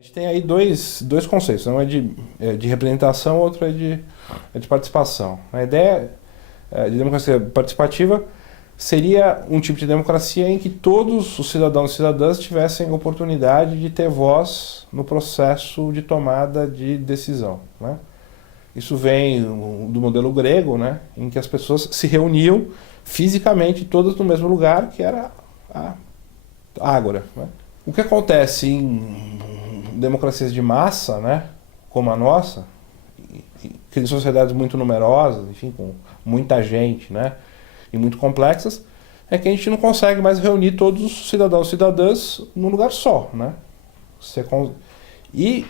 A gente tem aí dois conceitos, um é de representação, outro é de participação. A ideia de democracia participativa seria um tipo de democracia em que todos os cidadãos e cidadãs tivessem oportunidade de ter voz no processo de tomada de decisão, né? Isso vem do modelo grego, né, em que as pessoas se reuniam fisicamente todas no mesmo lugar, que era a ágora, né? O que acontece em democracias de massa, né, como a nossa, que em sociedades muito numerosas, enfim, com muita gente, né, e muito complexas, é que a gente não consegue mais reunir todos os cidadãos e cidadãs num lugar só, né? E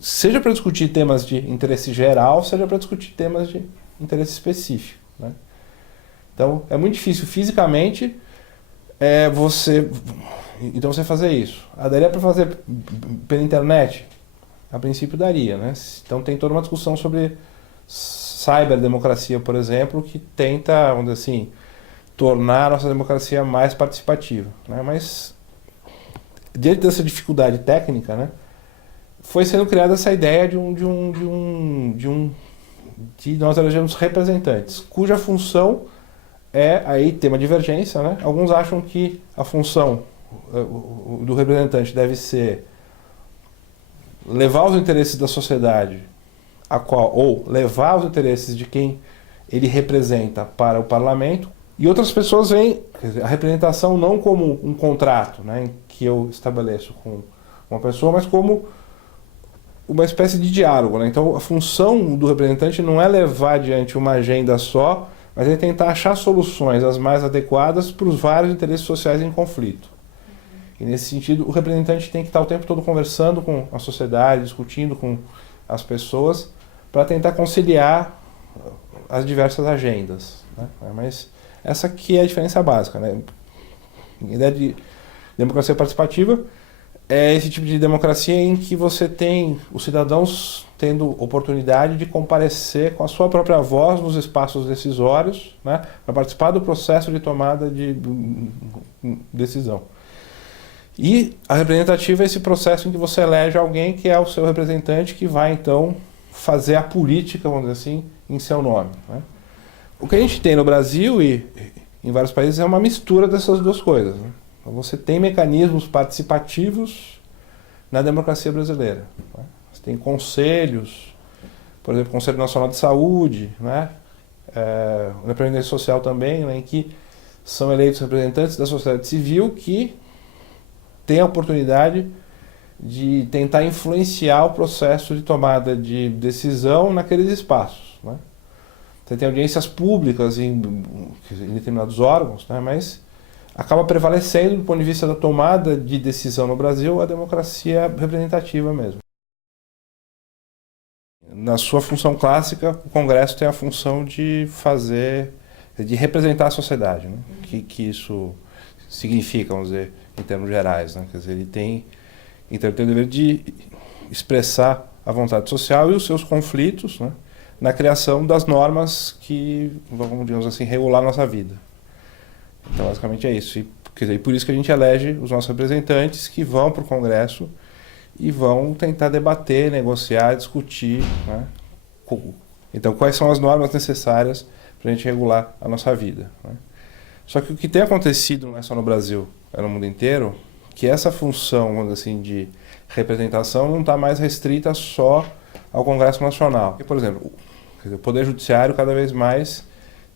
seja para discutir temas de interesse geral, seja para discutir temas de interesse específico, né? Então, é muito difícil fisicamente você fazer isso. Daria para fazer pela internet? A princípio daria, né? Então tem toda uma discussão sobre cyberdemocracia, por exemplo, que tenta, vamos dizer assim, tornar a nossa democracia mais participativa, né? Mas diante dessa dificuldade técnica, né, foi sendo criada essa ideia de nós elegermos representantes, cuja função aí tem uma divergência, né? Alguns acham que a função do representante deve ser levar os interesses da sociedade, ou levar os interesses de quem ele representa para o parlamento, e outras pessoas veem a representação não como um contrato, né, que eu estabeleço com uma pessoa, mas como uma espécie de diálogo, né? Então a função do representante não é levar adiante uma agenda só, mas é tentar achar soluções as mais adequadas para os vários interesses sociais em conflito. E nesse sentido, o representante tem que estar o tempo todo conversando com a sociedade, discutindo com as pessoas, para tentar conciliar as diversas agendas, né? Mas essa aqui é a diferença básica, né? A ideia de democracia participativa é esse tipo de democracia em que você tem os cidadãos tendo oportunidade de comparecer com a sua própria voz nos espaços decisórios, né, para participar do processo de tomada de decisão. E a representativa é esse processo em que você elege alguém que é o seu representante, que vai então fazer a política, vamos dizer assim, em seu nome, né? O que a gente tem no Brasil e em vários países é uma mistura dessas duas coisas, né? Então você tem mecanismos participativos na democracia brasileira, né? Você tem conselhos, por exemplo, o Conselho Nacional de Saúde, né? O Independência Social também, né, em que são eleitos representantes da sociedade civil que têm a oportunidade de tentar influenciar o processo de tomada de decisão naqueles espaços, né? Você tem audiências públicas em determinados órgãos, né, mas acaba prevalecendo, do ponto de vista da tomada de decisão no Brasil, a democracia representativa mesmo. Na sua função clássica, o Congresso tem a função de representar a sociedade, né? Que isso significa, vamos dizer, em termos gerais, né? Quer dizer, então ele tem o dever de expressar a vontade social e os seus conflitos, né, na criação das normas que vão, digamos assim, regular a nossa vida. Então, basicamente é isso. Quer dizer, por isso que a gente elege os nossos representantes que vão para o Congresso e vão tentar debater, negociar, discutir, né? Então, quais são as normas necessárias para a gente regular a nossa vida, né? Só que o que tem acontecido, não é só no Brasil, é no mundo inteiro, que essa função, vamos dizer assim, de representação não está mais restrita só ao Congresso Nacional. Por exemplo, o Poder Judiciário cada vez mais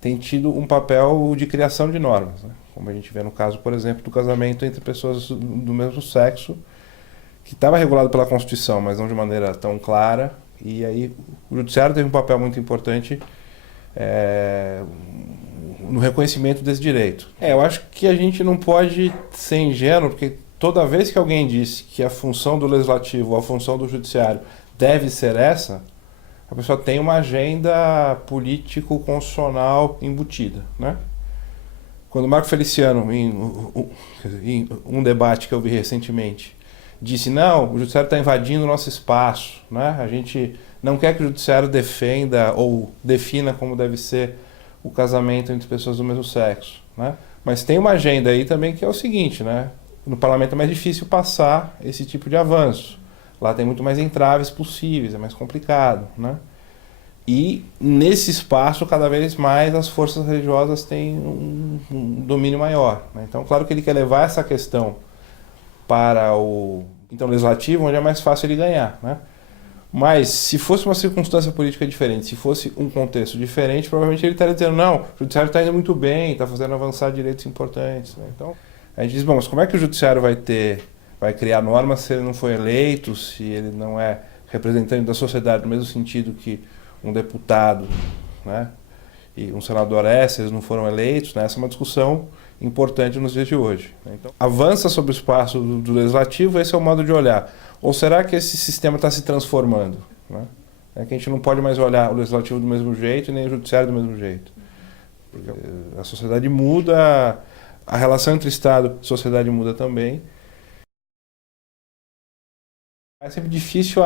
tem tido um papel de criação de normas, né? Como a gente vê no caso, por exemplo, do casamento entre pessoas do mesmo sexo, que estava regulado pela Constituição, mas não de maneira tão clara, e aí o Judiciário teve um papel muito importante no reconhecimento desse direito. Eu acho que a gente não pode ser ingênuo, porque toda vez que alguém diz que a função do Legislativo ou a função do Judiciário deve ser essa, a pessoa tem uma agenda político-constitucional embutida, né? Quando o Marco Feliciano, em um debate que eu vi recentemente, disse, não, o Judiciário está invadindo o nosso espaço, né? A gente não quer que o Judiciário defenda ou defina como deve ser o casamento entre pessoas do mesmo sexo, né? Mas tem uma agenda aí também que é o seguinte, né? No parlamento é mais difícil passar esse tipo de avanço. Lá tem muito mais entraves possíveis, é mais complicado, né? E nesse espaço, cada vez mais, as forças religiosas têm um domínio maior, né? Então, claro que ele quer levar essa questão para o então, legislativo, onde é mais fácil ele ganhar, né? Mas, se fosse uma circunstância política diferente, se fosse um contexto diferente, provavelmente ele estaria dizendo, não, o judiciário está indo muito bem, está fazendo avançar direitos importantes, né? Então, a gente diz, bom, mas como é que o judiciário vai criar normas se ele não foi eleito, se ele não é representante da sociedade no mesmo sentido que um deputado, né, e um senador se eles não foram eleitos, né? Essa é uma discussão importante nos dias de hoje, né? Então, avança sobre o espaço do legislativo, esse é o modo de olhar. Ou será que esse sistema está se transformando, né? É que a gente não pode mais olhar o legislativo do mesmo jeito e nem o judiciário do mesmo jeito. Porque a sociedade muda, a relação entre Estado e sociedade muda também. É sempre difícil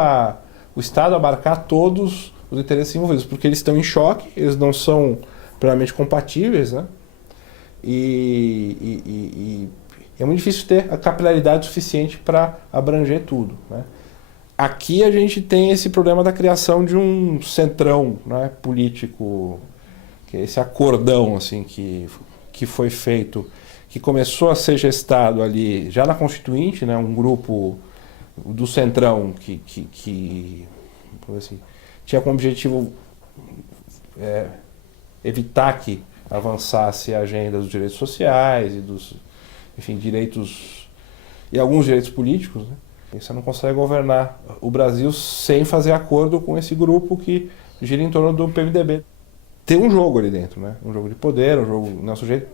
o Estado abarcar todos os interesses envolvidos, porque eles estão em choque, eles não são plenamente compatíveis, né? E é muito difícil ter a capilaridade suficiente para abranger tudo, né? Aqui a gente tem esse problema da criação de um centrão, né, político, que é esse acordão assim, que foi feito, que começou a ser gestado ali já na Constituinte, né, um grupo do centrão que assim, tinha como objetivo evitar que avançasse a agenda dos direitos sociais e dos, enfim, direitos e alguns direitos políticos, né? E você não consegue governar o Brasil sem fazer acordo com esse grupo que gira em torno do PMDB. Tem um jogo ali dentro, né? Um jogo de poder, um jogo, né? O sujeito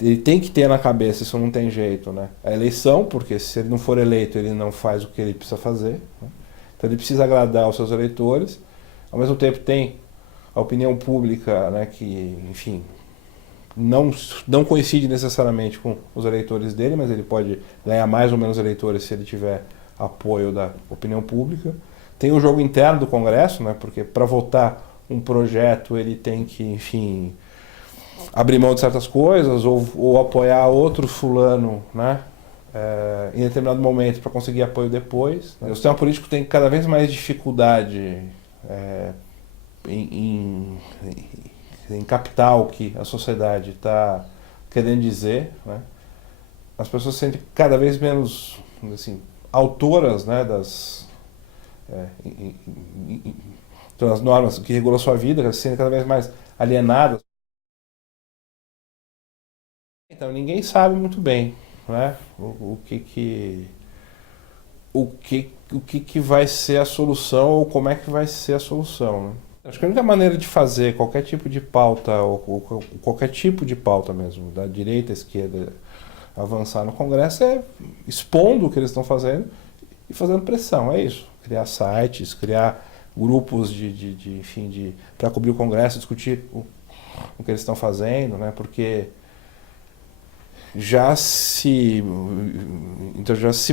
ele tem que ter na cabeça, isso não tem jeito, né? A eleição, porque se ele não for eleito, ele não faz o que ele precisa fazer, né? Então ele precisa agradar os seus eleitores. Ao mesmo tempo tem a opinião pública, né, que, enfim, não coincide necessariamente com os eleitores dele, mas ele pode ganhar mais ou menos eleitores se ele tiver apoio da opinião pública. Tem o jogo interno do Congresso, né, porque para votar um projeto ele tem que, enfim, abrir mão de certas coisas ou apoiar outro fulano, né, em determinado momento para conseguir apoio depois, né? O sistema político tem cada vez mais dificuldade em captar o que a sociedade está querendo dizer, né? As pessoas se sentem cada vez menos, assim, autoras, né, das normas que regulam a sua vida, se sentem cada vez mais alienadas. Então ninguém sabe muito bem, né, o que vai ser a solução ou como é que vai ser a solução, né? Acho que a única maneira de fazer qualquer tipo de pauta, ou qualquer tipo de pauta mesmo, da direita à esquerda, avançar no Congresso é expondo o que eles estão fazendo e fazendo pressão, é isso. Criar sites, criar grupos para cobrir o Congresso, discutir o que eles estão fazendo, né? Porque já se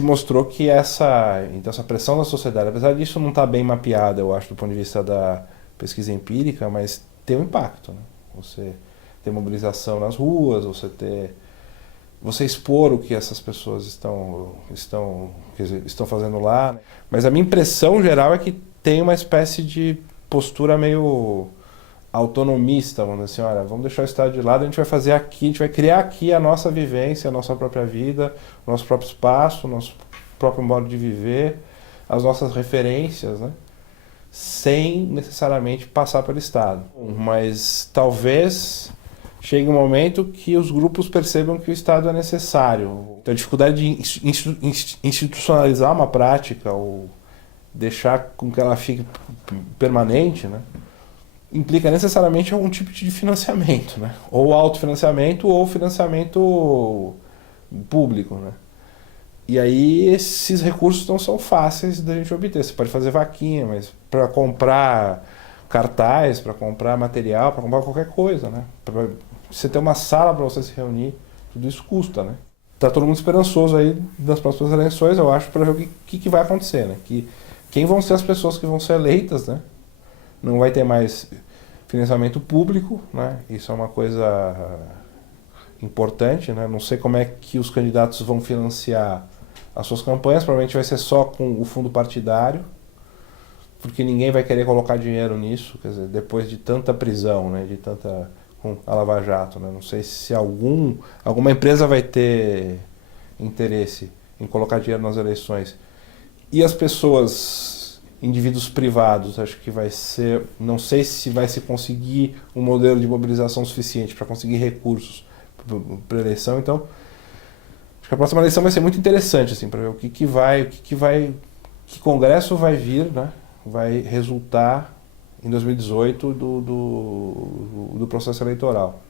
mostrou que essa pressão da sociedade, apesar disso não estar bem mapeada, eu acho, do ponto de vista da pesquisa empírica, mas tem um impacto, né? Você ter mobilização nas ruas, você expor o que essas pessoas estão fazendo lá, né? Mas a minha impressão geral é que tem uma espécie de postura meio autonomista, vamos dizer assim, olha, vamos deixar o Estado de lado, a gente vai fazer aqui, a gente vai criar aqui a nossa vivência, a nossa própria vida, o nosso próprio espaço, o nosso próprio modo de viver, as nossas referências, né? Sem necessariamente passar pelo Estado. Mas talvez chegue um momento que os grupos percebam que o Estado é necessário. Então a dificuldade de institucionalizar uma prática ou deixar com que ela fique permanente, né, implica necessariamente algum tipo de financiamento, né? Ou autofinanciamento ou financiamento público, né? E aí esses recursos não são fáceis da gente obter. Você pode fazer vaquinha, mas para comprar cartaz, para comprar material, para comprar qualquer coisa, né? Pra você ter uma sala para você se reunir, tudo isso custa, né? Tá todo mundo esperançoso aí das próximas eleições, eu acho, para ver o que vai acontecer, né? Quem vão ser as pessoas que vão ser eleitas, né? Não vai ter mais financiamento público, né? Isso é uma coisa importante, né? Não sei como é que os candidatos vão financiar as suas campanhas, provavelmente vai ser só com o fundo partidário, porque ninguém vai querer colocar dinheiro nisso, quer dizer, depois de tanta prisão, né, de tanta com a Lava Jato, né, não sei se alguma empresa vai ter interesse em colocar dinheiro nas eleições. E as pessoas, indivíduos privados, acho que vai ser, não sei se vai se conseguir um modelo de mobilização suficiente para conseguir recursos para a eleição, então acho que a próxima eleição vai ser muito interessante assim, para ver que congresso vai vir, né, vai resultar em 2018 do processo eleitoral.